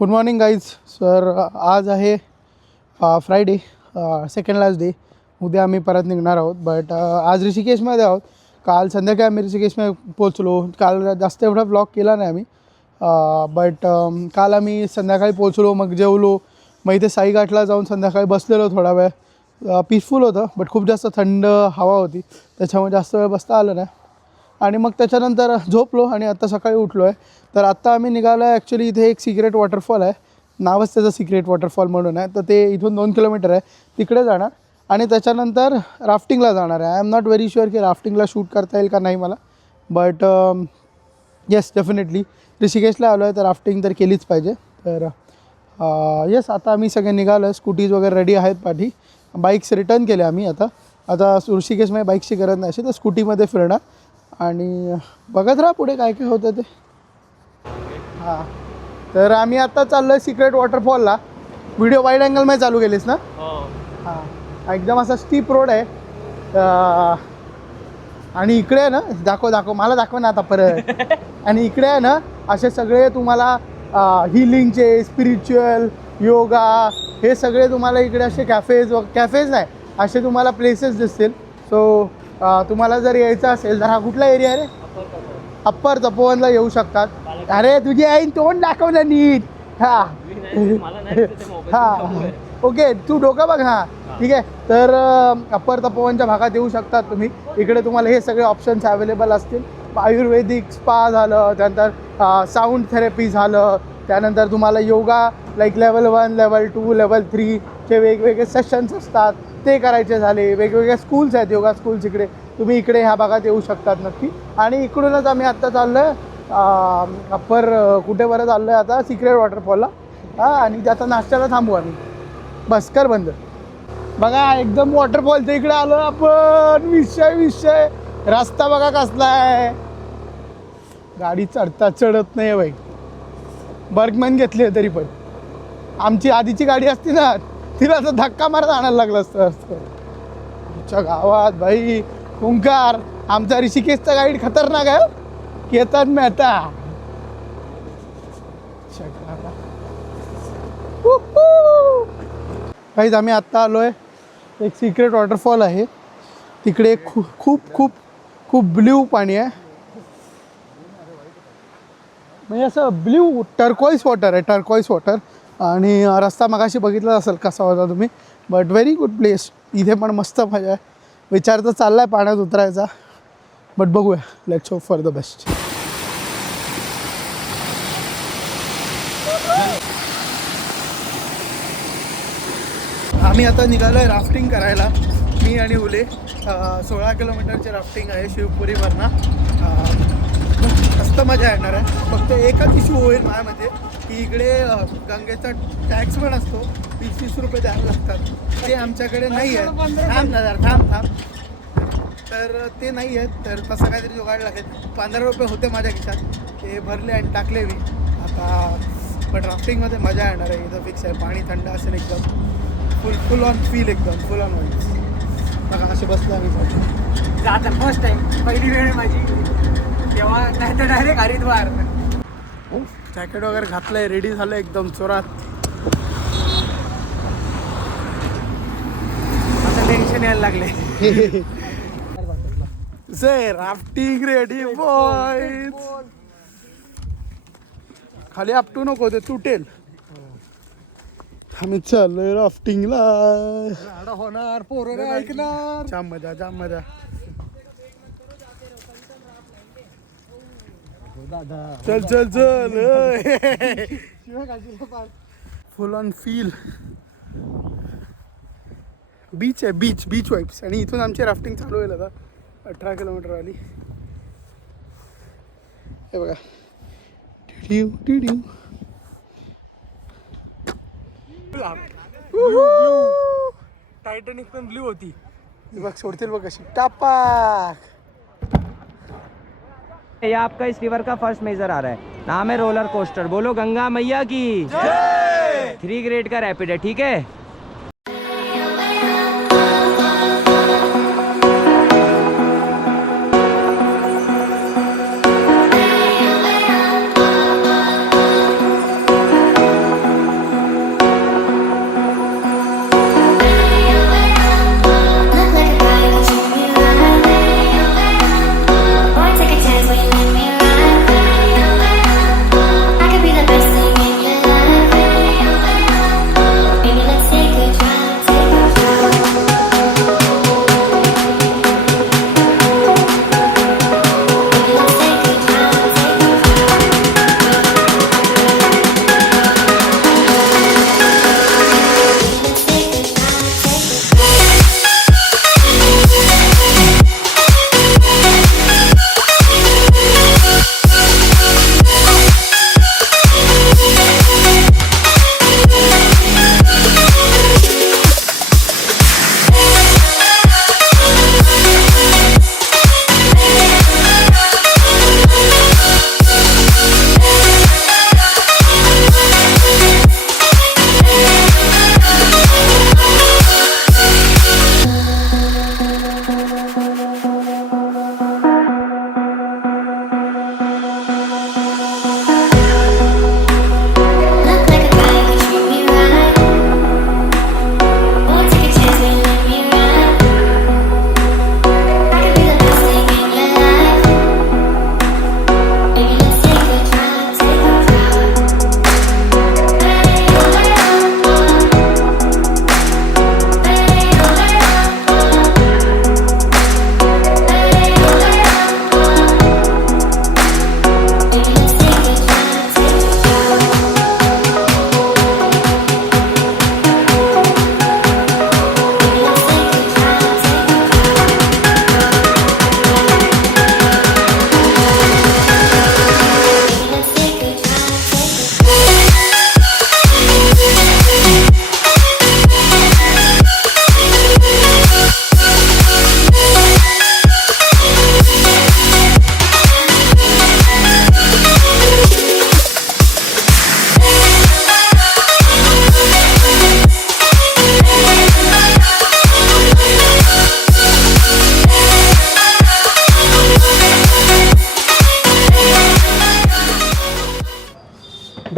Good morning guys. Sir आज आहे Friday, second last day. उद्या आम्ही परत निघणार आहोत. बट आज ऋषिकेशमध्ये आहोत. काल संध्याकाळी आम्ही ऋषिकेशमध्ये पोचलो. काल जास्त एवढा ब्लॉग केला नाही आम्ही. बट काल आम्ही संध्याकाळी पोचलो, मग जेवलो, मग इथे साईघाटला जाऊन संध्याकाळी बसलेलो थोडा वेळ. पीसफुल होतं, बट खूप जास्त थंड हवा होती, त्याच्यामुळे जास्त वेळ बसता आलं नाही. आणि मग त्याच्यानंतर झोपलो आणि आत्ता सकाळी उठलो आहे. तर आत्ता आम्ही निघालो आहे. ॲक्च्युली इथे एक सिक्रेट वॉटरफॉल आहे, नावच त्याचं सिक्रेट वॉटरफॉल म्हणून आहे. तर ते इथून 2 किलोमीटर आहे, तिकडे जाणार आणि त्याच्यानंतर राफ्टिंगला जाणार आहे. I am not very sure की राफ्टिंगला शूट करता येईल का नाही मला, बट येस डेफिनेटली ऋषिकेशला आलो आहे तर राफ्टिंग तर केलीच पाहिजे. तर येस, आता आम्ही सगळे निघालो आहे. स्कूटीज वगैरे रेडी आहेत पाठी. बाईक्स रिटर्न केले आम्ही. आता ऋषिकेशमध्ये बाईकची गरज नाही, अशी तर स्कूटीमध्ये फिरणार आणि बघत राहा पुढे काय काय होतं ते. हां, तर आम्ही आत्ता चाललो आहे सिक्रेट वॉटरफॉलला. व्हिडिओ वाईड अँगलमध्ये चालू केलीस ना? हां, एकदम असा स्टीप रोड आहे. आणि इकडे आहे ना, दाखव मला दाखव ना आता परत. आणि इकडे आहे ना, असे सगळे तुम्हाला हिलिंगचे, स्पिरिच्युअल, योगा, हे सगळे तुम्हाला इकडे असे कॅफेज नाही, असे तुम्हाला प्लेसेस दिसतील. सो तुम्हाला जर यायचं असेल तर हा कुठला एरिया आहे रे? अप्पर तपोवनला येऊ शकतात. अरे तुझी आई तोंड दाखवलं नीट. हां हां, ओके, तू डोकं बघ. हां ठीक आहे. तर अप्पर तपोवनच्या भागात येऊ शकतात तुम्ही. इकडे तुम्हाला हे सगळे ऑप्शन्स अवेलेबल असतील. आयुर्वेदिक स्पा झालं, त्यानंतर साऊंड थेरपी झालं, त्यानंतर तुम्हाला yoga like level 1, level 2, level 3चे वेगवेगळे सेशन्स असतात, ते करायचे झाले. वेगवेगळ्या स्कूल्स आहेत, योगा स्कूल्स. इकडे तुम्ही इकडे ह्या भागात येऊ शकतात नक्की. आणि इकडूनच आम्ही आत्ता चाललो आहे अप्पर कुठे बरं चाललो आहे आता सिक्रेट वॉटरफॉलला. हां, आणि आता नाश्त्याला थांबू आम्ही. बस कर बंद. बघा एकदम वॉटरफॉलच्या इकडे आलो आपण. विषय रस्ता बघा कसला आहे. गाडी चढत नाही बाई. बर्गमॅन घेतली आहे तरी पण. आमची आधीची गाडी असती ना, तिला असं धक्का मारत आणायला लागलं असतं. आमच्या गावात भाई ओंकार, आमचा ऋषिकेशचा गाईड खतरनाक आहे. केतन मेहता. काहीच आम्ही आत्ता आलो आहे. एक सिक्रेट वॉटरफॉल आहे तिकडे. खूप ब्ल्यू पाणी आहे, म्हणजे असं ब्ल्यू टर्कॉईस वॉटर आहे, टर्कॉईस वॉटर. आणि रस्ता मगाशी बघितला असेल कसा होता तुम्ही. But very good place. इथे पण मस्त मजा आहे. विचार तर चालला आहे पाण्यात उतरायचा, बट बघूया. Let's hope for the best. आम्ही आता निघालो आहे राफ्टिंग करायला, मी आणि उले. 16 किलोमीटरची राफ्टिंग आहे शिवपुरीवरनं. मस्त मजा येणार आहे. फक्त एकच इश्यू होईल माझ्यामध्ये की इकडे गंगेचा टॅक्स पण असतो, 20-30 रुपये द्यावे लागतात. ते आमच्याकडे नाही आहेत. थांब. तर ते नाही आहेत, तर तसं काहीतरी जुगाड लागेल. 15 रुपये होते माझ्या खिशात, ते भरले आणि टाकले मी आता. पण राफ्टिंगमध्ये मजा येणार आहे, इथं फिक्स आहे. पाणी थंड असेल एकदम. फुल ऑन फील, एकदम फुल ऑन वाईज. बघा असे बसले आम्ही आता फर्स्ट टाइम, पहिली वेळ माझी तेव्हा. नाही तर डायरेक्ट हरिद्वार. जॅकेट वगैरे घातलंय, रेडी झालं एकदम चोरात. आता टेन्शन यायला लागले. Rafting ready boys. खाली आपटू नको, ते तुटेल. आम्ही चाललोय राफ्टिंगला. होणार, पोरं ऐकणार. जाम मजा. चल फुल ऑन फील. बीच आहे, बीच वाईब्स. आणि इथून आमची राफ्टिंग चालू होईल आता 18 किलोमीटर वाली. हे बघा. टायटॅनिक पण ब्ल्यू होती. बघ सोडतील बघ कशी टापाक. ये आपका इस रिवर का फर्स्ट मेजर आ रहा है. नाम है रोलर कोस्टर. बोलो गंगा मैया की जय. 3 ग्रेड का रैपिड है, ठीक है.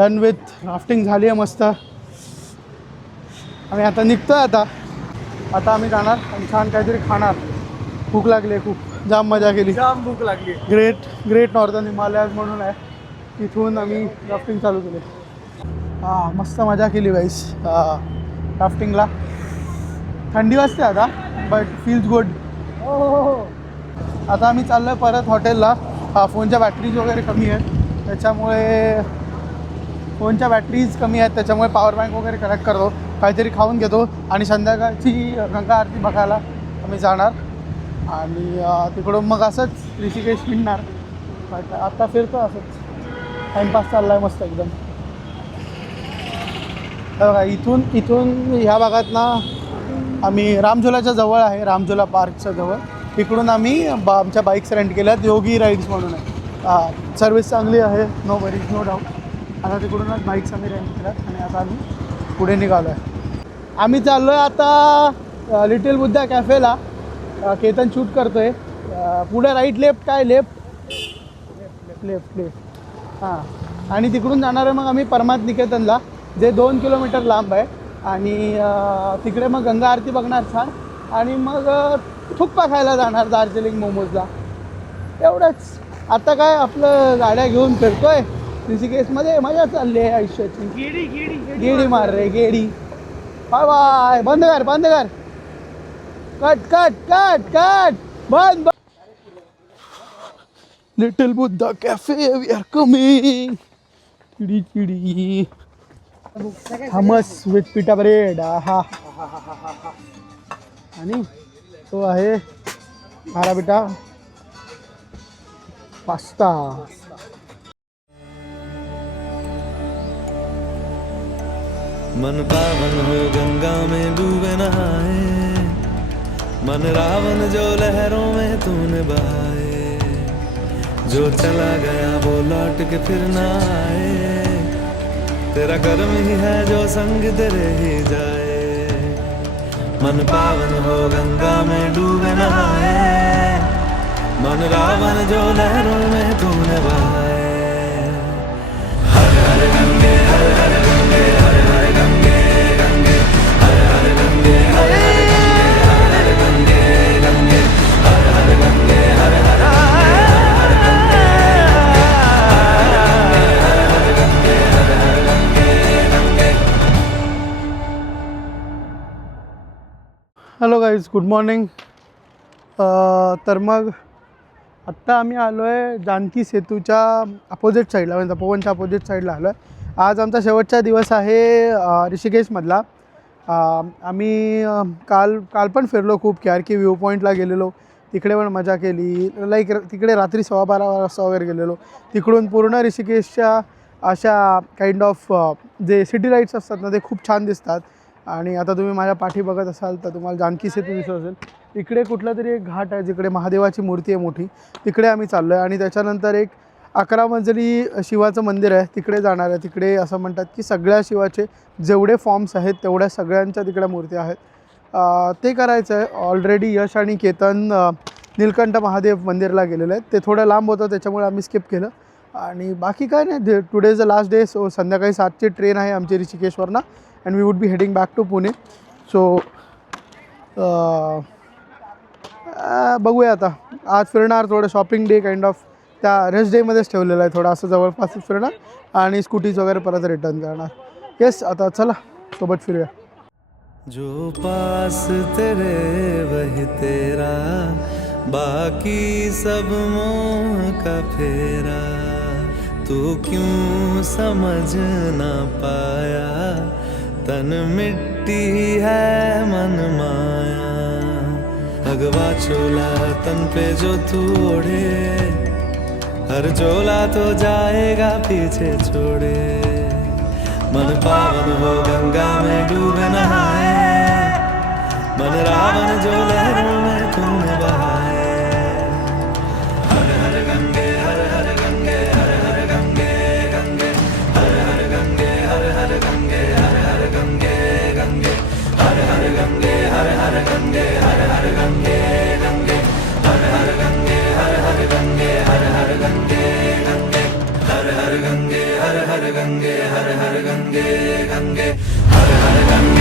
डन विथ राफ्टिंग झाली आहे मस्त. आम्ही आता निघतो आहे. आता आम्ही जाणार आणि छान काहीतरी खाणार. भूक लागली आहे खूप. जाम मजा केली. जाम भूक लागली. ग्रेट नॉर्दर्न हिमालयाज म्हणून आहे. तिथून आम्ही राफ्टिंग चालू केली. हां मस्त मजा केली गाईस राफ्टिंगला. थंडी वाजते आता बट फील्स गुड. आता आम्ही चाललो आहे परत हॉटेलला. फोनच्या बॅटरीज वगैरे कमी आहेत त्याच्यामुळे त्याच्यामुळे पॉवर बँक वगैरे कनेक्ट करतो. काहीतरी खाऊन घेतो आणि संध्याकाळची गंगा आरती बघायला आम्ही जाणार. आणि तिकडून मग असंच ऋषिकेश फिरणार. बट आता फिरतो असंच टाईमपास चालला आहे मस्त एकदम. बघा इथून ह्या भागात ना आम्ही रामझोलाच्या जवळ आहे. रामझोला पार्कच्या जवळ. तिकडून आम्ही आमच्या बाईक्स रेंट केल्यात. योगी राईड्स म्हणून आहे. सर्विस चांगली आहे. No worries no doubt. आता तिकडूनच बाईक्स आम्ही रेंट केल्यात आणि आता आम्ही पुढे निघालो आहे. आम्ही चाललो आहे आता लिटिल बुद्धा कॅफेला. केतन शूट करतो आहे. पुढे राईट लेफ्ट काय लेफ्ट हां. आणि तिकडून जाणार आहे मग आम्ही परमार्थ निकेतनला जे 2 किलोमीटर लांब आहे. आणि तिकडे मग गंगा आरती बघणार छान. आणि मग थुक्पा खायला जाणार दार्जिलिंग मोमोजला. एवढंच. आता काय आपलं गाड्या घेऊन फिरतोय ऋषिकेशमध्ये. मजा चालली आहे आयुष्याची. गेडी मार रे गेडी. Bye bye. बंद कर. कट बंद. Little Buddha cafe we are coming. चिडी थमस विथ पिटा ब्रेड. हा आणि तो आहे खारा पिठा पास्ता. मन पावन हो गंगा में डूबे नहाए. मन रावण जो लहरों में तूने बहाए. जो चला गया वो लौट के फिर ना आए. तेरा कर्म ही है जो संग तेरे ही जाए. मन पावन हो गंगा में डूबे नहाए. मन रावण जो लहरों में तूने बहाए. हर हर गंगे हर हर गंगे हर हर गंगे गंगे हर हर गंगे हर हर गंगे हर हर गंगे हर हर गंगे हर हर गंगे हर हर गंगे गंगे. Hello guys good morning. तर मग आत्ता आम्ही आलो आहे जानकी सेतूच्या अपोजिट साईडला म्हणजे तपोवनच्या अपोजिट साईडला आलो आहे. आज आमचा शेवटचा दिवस आहे ऋषिकेशमधला. आम्ही काल पण फिरलो खूप. KRK व्ह्यू पॉईंटला गेलेलो. तिकडे पण मजा केली. तिकडे रात्री 12:15 वाजता वगैरे गेलेलो. तिकडून पूर्ण ऋषिकेशच्या अशा काइंड ऑफ जे सिटी लाईट्स असतात ना ते खूप छान दिसतात. आणि आता तुम्ही माझ्या पाठी बघत असाल तर तुम्हाला जानकी सेतू दिसत असेल. इकडे कुठला तरी एक घाट आहे जिकडे महादेवाची मूर्ती आहे मोठी. तिकडे आम्ही चाललो आहे. आणि त्याच्यानंतर एक 11 मजली शिवाचं मंदिर आहे तिकडे जाणार आहे. तिकडे असं म्हणतात की सगळ्या शिवाचे जेवढे फॉर्म्स आहेत तेवढ्या सगळ्यांच्या तिकडे मूर्त्या आहेत. ते करायचं आहे. ऑलरेडी यश आणि केतन नीलकंठ महादेव मंदिरला गेलेले आहेत. ते थोडं लांब होतं त्याच्यामुळे आम्ही स्किप केलं. आणि बाकी काय नाही. Today is the last day. So संध्याकाळी 7ची ट्रेन आहे आमची ऋषिकेशवरनं. And we would be heading back to Pune. So बघूया आता. आज फिरणार थोडं शॉपिंग डे काइंड ऑफ त्या रेस्ट डेमध्येच ठेवलेलं आहे. थोडं असं जवळपासच फिरणार आणि स्कूटीज वगैरे परत रिटर्न करणार. येस आता चला सोबत फिरूया. जो पास तेरे वही तेरा. बाकी सब मोह का फेरा. तू क्यों समझ ना पाया. तन मिट्टी है मन माया. भगवा चोला तन पे जो तू ओढ़े. हर चोला तो जाएगा पीछे छोड़े. मन पावन हो गंगा में डूबे नहाए. मन रावण जो लहरों में तूने बहाए. हर हर गंगे हर हर गंगे हर हर गंगे गंगे हर हर गंगे हर हर गंगे हर हर गंगे गंगे हर हर गंगे हर हर गंगे हर हर गंगे गंगे हर हर गंगे हर हर गंगे हर हर गंगे गंगे हर हर गंगे हर हर गंगे हर हर गंगे गंगे हर हर गंगे